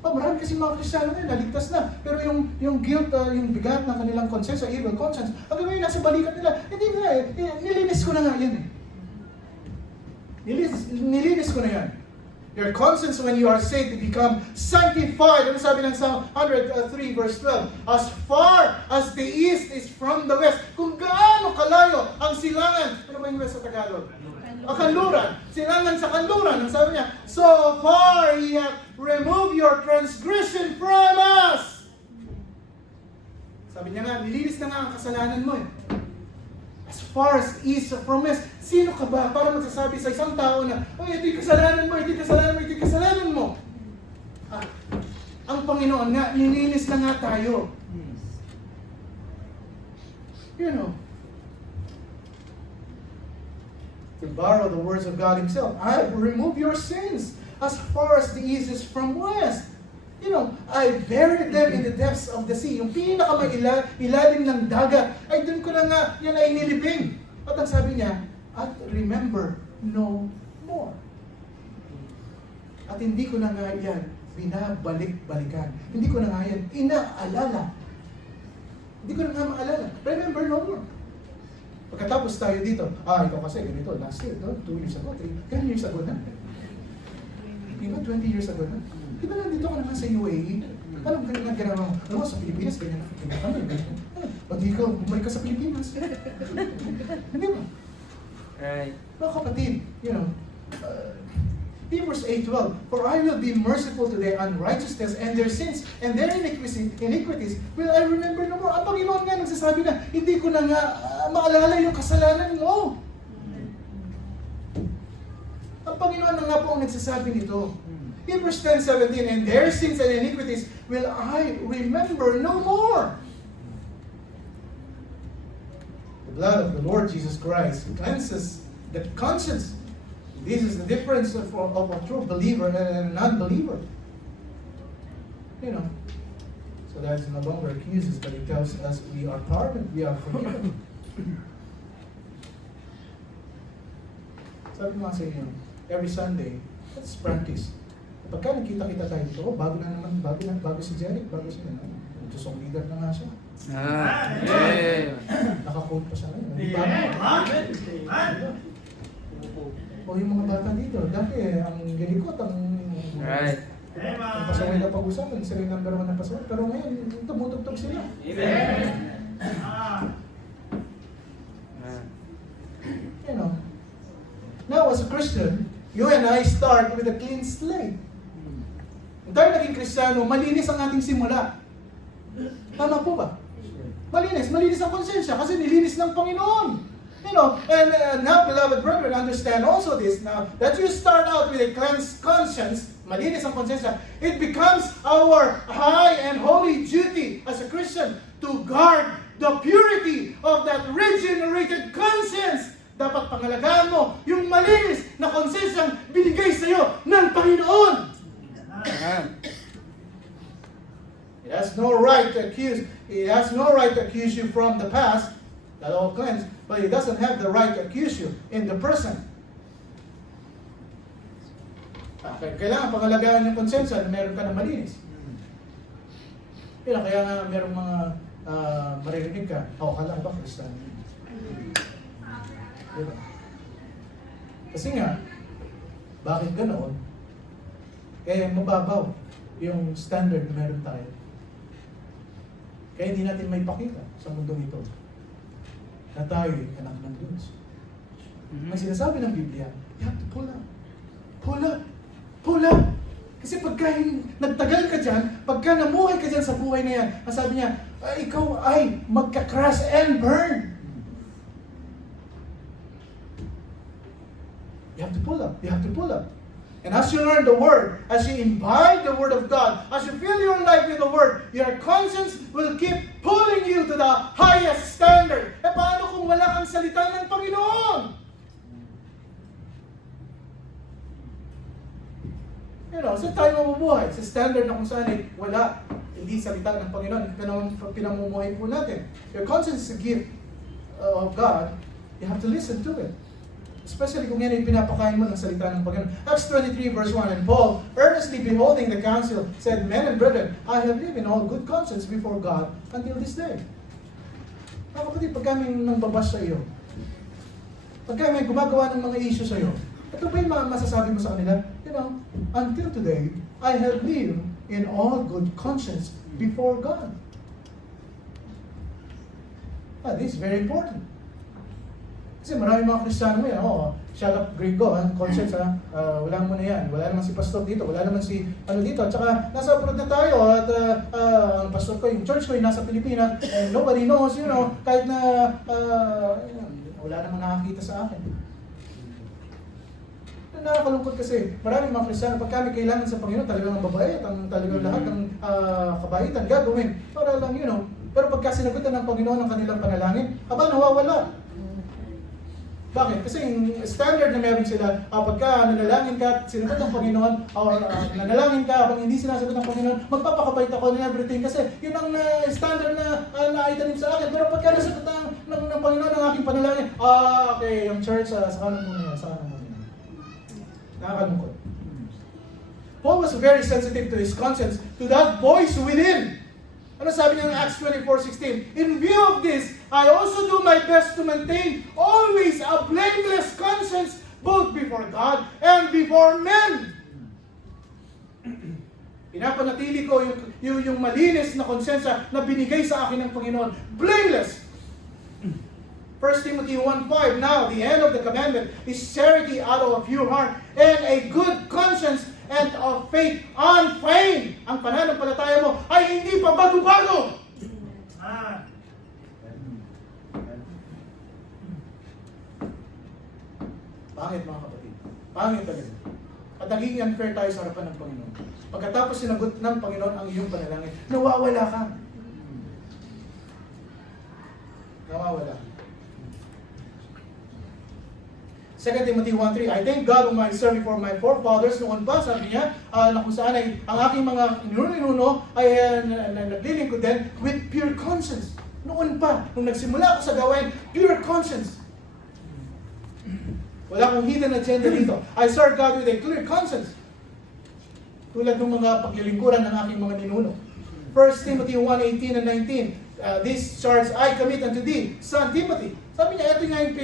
Marami kasi mga Kristiyano ngayon, naligtas na. Pero yung guilt, yung bigat ng kanilang konsensya, evil conscience, hanggang ngayon nasa balikat nila, hindi nga nilinis ko na nga yan Nilinis ko na yan. Your conscience when you are saved to become sanctified. Ano sabi ng Psalm 103 verse 12? As far as the east is from the west. Kung gaano kalayo ang silangan. Ano ba yung west sa Tagalog? Kanluran. Silangan sa kanluran. Ang sabi niya, so far He hath removed your transgression from us. Sabi niya nga, nilinis na nga ang kasalanan mo As far as east from west. Sino ka ba para magsasabi sa isang tao na, ito yung kasalanan mo, ito yung kasalanan mo, ito yung kasalanan mo? Ang Panginoon nga, nilinis na nga tayo. To borrow the words of God Himself, I will remove your sins as far as the east is from west. I buried them in the depths of the sea. Yung pinakamailalim ng dagat, ay doon ko na nga, yan ay nilibing. At ang sabi niya, at remember no more. At hindi ko na nga yan binabalik-balikan. Hindi ko na nga yan inaalala. Hindi ko na nga maalala. Remember no more. Pagkatapos tayo dito, ikaw kasi ganito, last year, 2 years ago, 10 years ago na. Di ba 20 years ago na? Di ba nandito ka naman sa UAE? Anong ganawa mo? Sa Pilipinas, ganyan na kami. Pag di ka, bumalik ka sa Pilipinas. Hindi ba? Right. Mga kapatid, Hebrews 8:12, for I will be merciful to their unrighteousness and their sins and their iniquities will I remember no more. Ang Panginoon nga nagsasabi na, hindi ko na nga maalala yung kasalanan mo. Ang Panginoon na nga po ang nagsasabi nito. Hebrews 10:17, and their sins and iniquities will I remember no more. The blood of the Lord Jesus Christ cleanses the conscience. This is the difference of a true believer and a non-believer. So that is no longer accuses, but it tells us we are pardoned, we are forgiven. Sabi ko nga sa inyo, every Sunday, let's practice. Pagka nakita-kita tayo dito, bago si Jeric, bago si Diyosong leader na nga siya. Naka-quote pa siya ngayon. O yung mga bata dito, dati ang galikot, ang pasaway na pag-usapan, sila yung number 1 na pasaway. Pero ngayon, tumutugtog sila. You know, now as a Christian, you and I start with a clean slate. Kung tayo naging Kristiyano, malinis ang ating simula. Tama po ba? Malinis ang konsensya kasi nilinis ng Panginoon. You know, and now, beloved brethren, understand also this, now, that you start out with a cleansed conscience, malinis ang konsensya, it becomes our high and holy duty as a Christian to guard the purity of that regenerated conscience. Dapat pangalagaan mo yung malinis na konsensyang binigay sa iyo ng Panginoon. It has no right to accuse you from the past, that all cleansed, but it doesn't have the right to accuse you in the present. Kailangan pangalagaan yung konsensya na meron ka na malinis. Kaya nga merong mga maririnig ka, kala ba Kristiyano? Diba? Kasi nga, bakit ganoon? Mababaw yung standard na meron tayo. Kaya hindi natin may pakita sa mundong ito na tayo'y anak ng Diyos. Ang sinasabi ng Biblia, you have to pull up. Pull up. Pull up. Kasi pagka nagtagal ka dyan, pagka namuhay ka dyan sa buhay na yan, ang sabi niya, ikaw ay magka-crash and burn. You have to pull up. You have to pull up. And as you learn the Word, as you imbibe the Word of God, as you fill your life with the Word, your conscience will keep pulling you to the highest standard. Paano kung wala kang salita ng Panginoon? You know, saan tayo mabubuhay? Sa standard na kung saan wala, hindi salita ng Panginoon, pinamumuhay po natin. Your conscience is a gift of God. You have to listen to it. Especially kung yan ay pinapakain mo ng salita ng Panginoon. Acts 23 verse 1, and Paul, earnestly beholding the council, said, Men and brethren, I have lived in all good conscience before God until this day. Mga kapatid, pag kami nang babas sa iyo, pag kami gumagawa ng mga issue sa iyo, ito ba yung masasabi mo sa kanila? You know, until today, I have lived in all good conscience before God. This is very important. Kasi maraming mga Kristiyano ngayon, shut up gringo, conscience wala mo na yan, wala naman si pastor dito, wala naman si dito, at saka nasa abroad na tayo, at ang pastor ko, yung church ko, yung nasa Pilipinas, and nobody knows, you know, kahit na wala namang nakakita sa akin. Nakakalungkot kasi maraming mga Kristiyano, pag kami kailangan sa Panginoon, talagang ang babae, talagang lahat ng kabaitan gagawin, para lang, you know, pero pagka sinagutan ng Panginoon ang kanilang panalangin, nawawala. Bakit? Kasi yung standard na meron sila, pagka nanalangin ka, sinagot ng Panginoon, or nanalangin ka, habang hindi sinasagot ng Panginoon, magpapakabait ako and everything. Kasi yun ang standard na naitanim sa akin. Pero pagka nasagot ng Panginoon ang aking panalangin, okay, yung church, sa kanan muna yan, sa kanan muna yan. Nakakalungkot. Paul was very sensitive to his conscience, to that voice within. Ano sabi niya ng Acts 24:16? In view of this, I also do my best to maintain always a blameless conscience both before God and before men. Pinapanatili ko yung malinis na konsensya na binigay sa akin ng Panginoon. Blameless. 1 Timothy 1:5, now the end of the commandment is charity out of a pure heart and a good conscience and of faith unfeigned. Ang pananampalataya mo ay hindi pa bago-bago. Pangit mga kapatid. Pangit talaga. At naging unfair tayo sa harapan ng Panginoon. Pagkatapos sinagot ng Panginoon ang iyong panalangin, nawawala ka. Nawawala. 2 2 Timothy 1:3, I thank God whom I serve before my forefathers. Noon pa, sabi niya, na kung saan ay ang aking mga ninuno ay naglilingkod din with pure conscience. Noon pa, nung nagsimula ako sa gawain, pure conscience. Wala akong hidden agenda dito. I serve God with a clear conscience. Tulad ng mga paglilingkuran ng aking mga ninuno. 1 Timothy 1:18 and 19, this charge I commit unto thee, son Timothy. Sabi niya, ito nga yung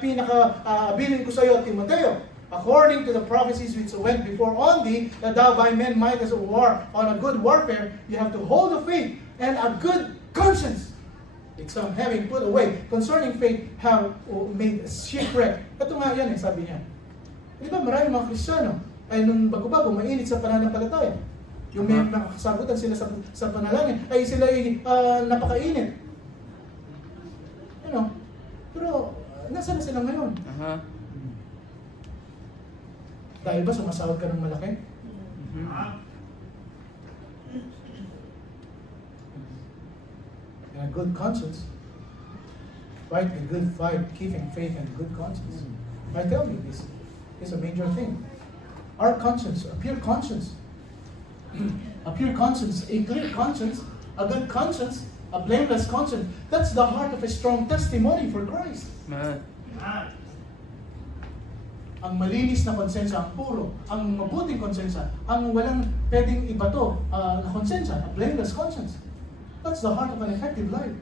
pinaka-abilin ko sa iyo, Timoteo. According to the prophecies which went before on thee, that thou by men mightest war on a good warfare, you have to hold the faith and a good conscience. Some having put away concerning faith have made shipwreck. Ito nga yan sabi niya. Di ba marami mga Kristiyano ay nung bago-bago mainit sa pananampalataya. Yung may nakasagutan sila sa panalangin ay sila ay napakainit. Pero nasa na sila ngayon? Dahil ba sumasahod ka ng malaki? And a good conscience. Fight the good fight, keeping faith and good conscience. I tell you, this is a major thing. Our conscience, a pure conscience, a pure conscience, a clear conscience, a good conscience, a blameless conscience, that's the heart of a strong testimony for Christ. Ang malinis na konsensya, ang puro, ang mabuting konsensya, ang walang pwedeng ibato na konsensya, a blameless conscience. That's the heart of an effective life.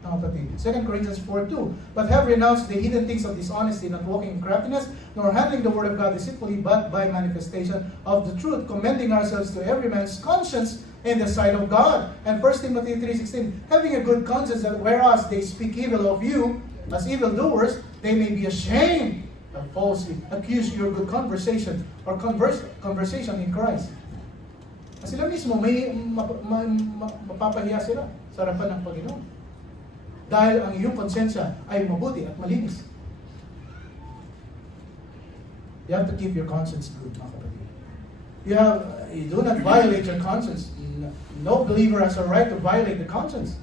Now, 2 Corinthians 4:2, but have renounced the hidden things of dishonesty, not walking in craftiness, nor handling the word of God deceitfully, but by manifestation of the truth, commending ourselves to every man's conscience in the sight of God. And 1 Timothy 3:16, having a good conscience, that whereas they speak evil of you as evildoers, they may be ashamed of falsely accuse your good conversation or conversation in Christ. Sila mismo may mapapahiya sila sa harapan ng Panginoon. Dahil ang iyong konsensya ay mabuti at malinis. You have to keep your conscience good, mga kapatid. You do not violate your conscience. No believer has a right to violate the conscience.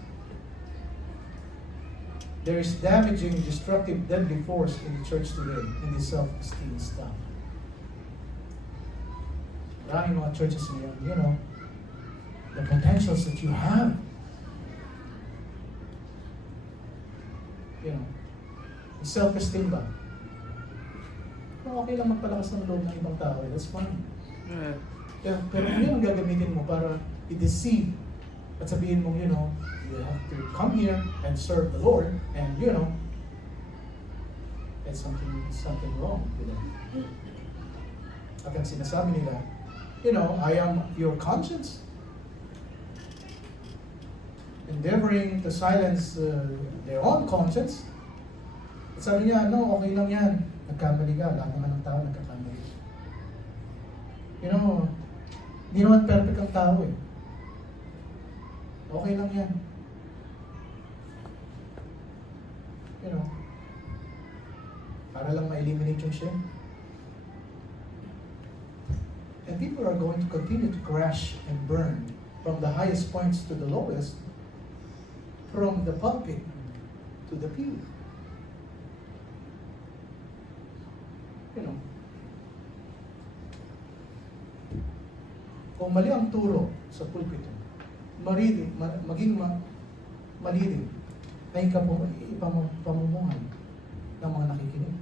There is damaging, destructive, deadly force in the church today, in this self-esteem stuff. Maraming mga churches ngayon, the potentials that you have. Self-esteem ba? Okay lang magpalakas ng loob ng ibang tao, that's fine. Pero kung yun ang gagamitin mo para i-deceive at sabihin mo, you have to come here and serve the Lord, and it's something wrong with them. At ang sinasabi nila, I am your conscience. Endeavoring to silence their own conscience. At sabi niya, okay lang yan. Nagkamali ka. Lahat naman ng tao nagkakamali. Hindi naman perfect ang tao eh. Okay lang yan. Para lang ma-eliminate yung shame. And people are going to continue to crash and burn from the highest points to the lowest, from the pulpit to the pew. Kung mali ang turo sa pulpito, maging mali din ay pamumuhan ng mga nakikinig.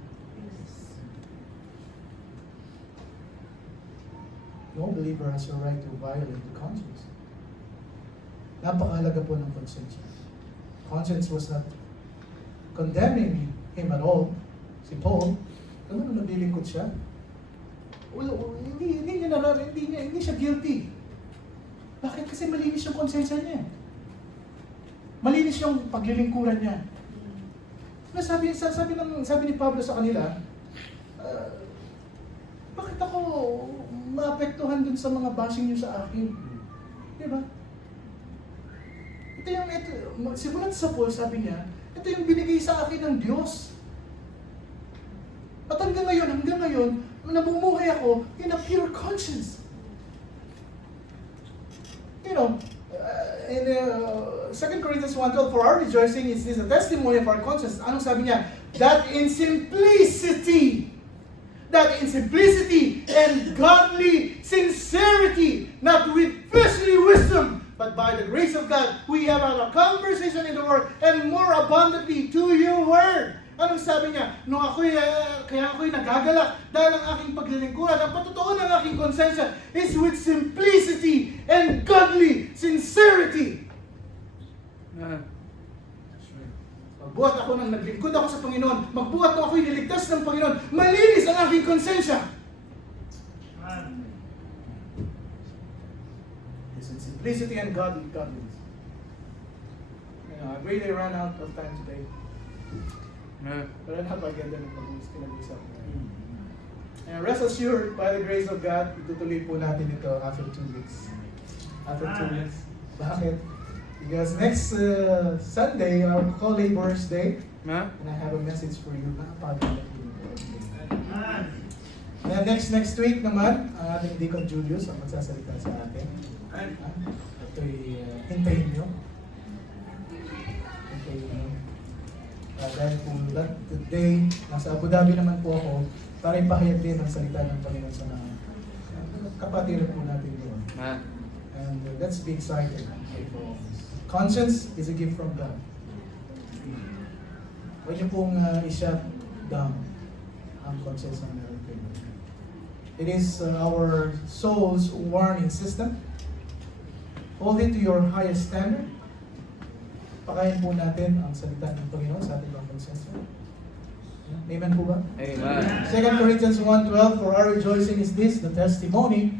No believer has a right to violate the conscience. Napakahalaga po ng konsensya. Conscience was not condemning him at all. Si Paul, nabilingkod siya. Hindi siya guilty. Bakit? Kasi malinis yung konsensya niya. Malinis yung paglilingkuran niya. Sabi ni Pablo sa kanila, bakit ako maapektuhan dun sa mga bashing niyo sa akin? Diba? Simulat sa Paul, sabi niya, ito yung binigay sa akin ng Diyos. At hanggang ngayon, namumuhay ako in a pure conscience. 2 Corinthians 1:12, for our rejoicing is this a testimony of our conscience. Anong sabi niya? That in simplicity and godly sincerity, not with fleshly wisdom, but by the grace of God, we have our conversation in the Word and more abundantly to your Word. Anong sabi niya? Kaya ako'y nagagalak dahil ang aking paglilingkuran, ang patutuon ng aking konsensya is with simplicity and godly sincerity. Magbuhat ako ng naglingkod ako sa Panginoon. Magbuhat ako ako'y niligtas ng Panginoon. Malinis ang aking konsensya. It's in simplicity and godliness. I really ran out of time today. Pero napaganda ng pag-uusap. And rest assured, by the grace of God, itutuloy po natin ito after 2 weeks. After 2 weeks. Bakit? Because next Sunday, our co-laborers day, and I have a message for you. Napaganda po ito. And next week naman, ang ating Deacon Julius ang magsasalita sa atin. Ito'y hintayin nyo. Dahil po today, nasa Abu Dhabi naman po ako para ipahayag din ang salita ng Panginoon sa mga kapatiran po natin doon. And let's be excited. Conscience is a gift from God. Huwag niyo pong i-shut down ang conscience ng meron kayo. It is our soul's warning system. Hold it to your highest standard. Pakain po natin ang salita ng Panginoon sa ating mga konsensya. Amen po ba? Amen. 2 Corinthians 1:12, for our rejoicing is this, the testimony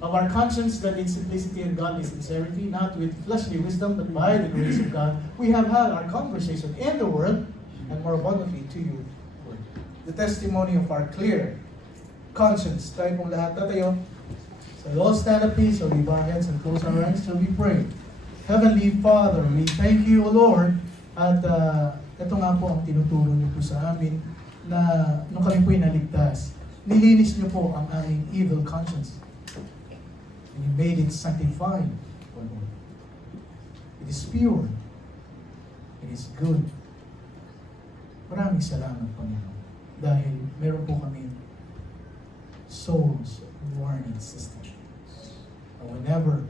of our conscience, that in simplicity and godly sincerity, not with fleshly wisdom, but by the grace of God, we have had our conversation in the Word, and more abundantly to you. The testimony of our clear conscience. Tayo pong lahat tatayo. So we all stand up please, so we bow our heads and close our eyes, so we pray. Heavenly Father, we thank you, O Lord, at ito nga po ang tinuturo niyo po sa amin na nung kami po inaligtas, nilinis niyo po ang aming evil conscience. And you made it sanctified, O Lord. It is pure. It is good. Maraming salamat, Panginoon. Dahil meron po kami soul's warning system. And whenever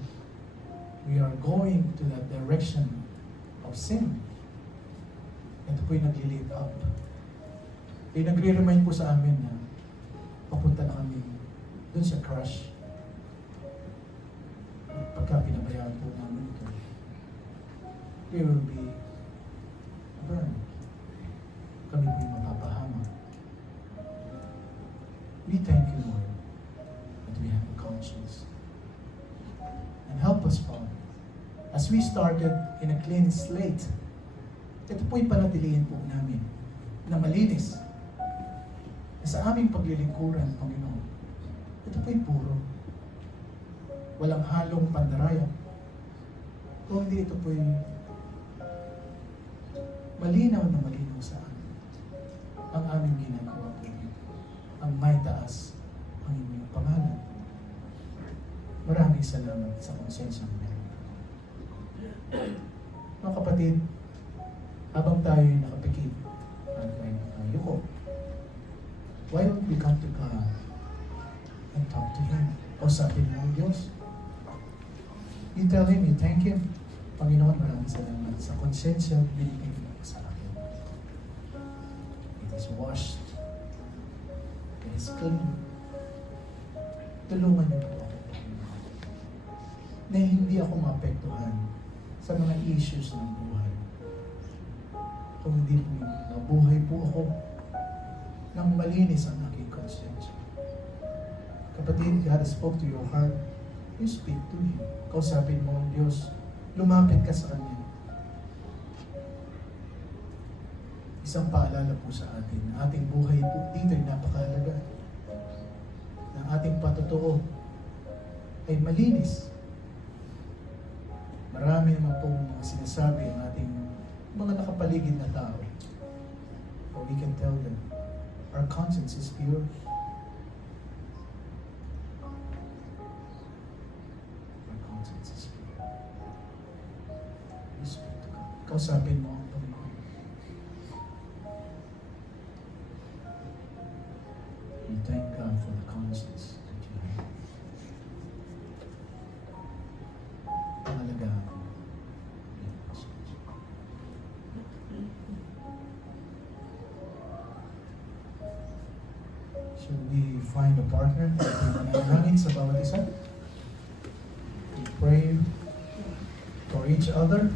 we are going to that direction of sin, ito po'y nag-lead up. Nagre-remind po sa amin na papunta na kami dun sa crush. Pagka pinabayaan po namin ito, we will be burned. Kami po'y mapapahama. We thank you, Lord, that we have a conscience. And help us, Father, as we started in a clean slate, ito po'y panatilihin po namin na malinis. Na sa aming paglilingkuran, Panginoon, ito po'y puro. Walang halong pandaraya. Kung hindi ito po'y malinaw na malinaw sa amin. Ang aming ginagawa po niyo. Ang may taas ang inyong pangalan. Maraming salamat sa konsensyang meron. Mga kapatid, habang tayo nakapikit at may yuko, why don't we come to God and talk to Him? Usapin mo ang Diyos. You tell Him, you thank Him. Panginoon, maraming salamat sa konsensya binigay mo sa akin. It is washed. It is clean. Tulungan niyo po ako, na hindi ako maapektuhan sa mga issues ng buhay. Kung hindi po mabuhay po ako nang malinis ang aking konsensya. Kapatid, God spoke to your heart. You speak to Him. Kausapin mo ang Diyos. Lumapit ka sa Kanya. Isang paalala po sa atin. Ating buhay po dito ay napakahalaga. Na ating patutuo ay malinis. Marami naman pong mga sinasabi ang ating mga nakapaligid na tao. But we can tell them, our conscience is pure. Our conscience is pure. We speak. kausapin mo ang Panginoon. You thank God for the conscience that you have. Pangalagaan mo. yung conscience. Should we find a partner? Manalangin sa bawat isa? We pray for each other.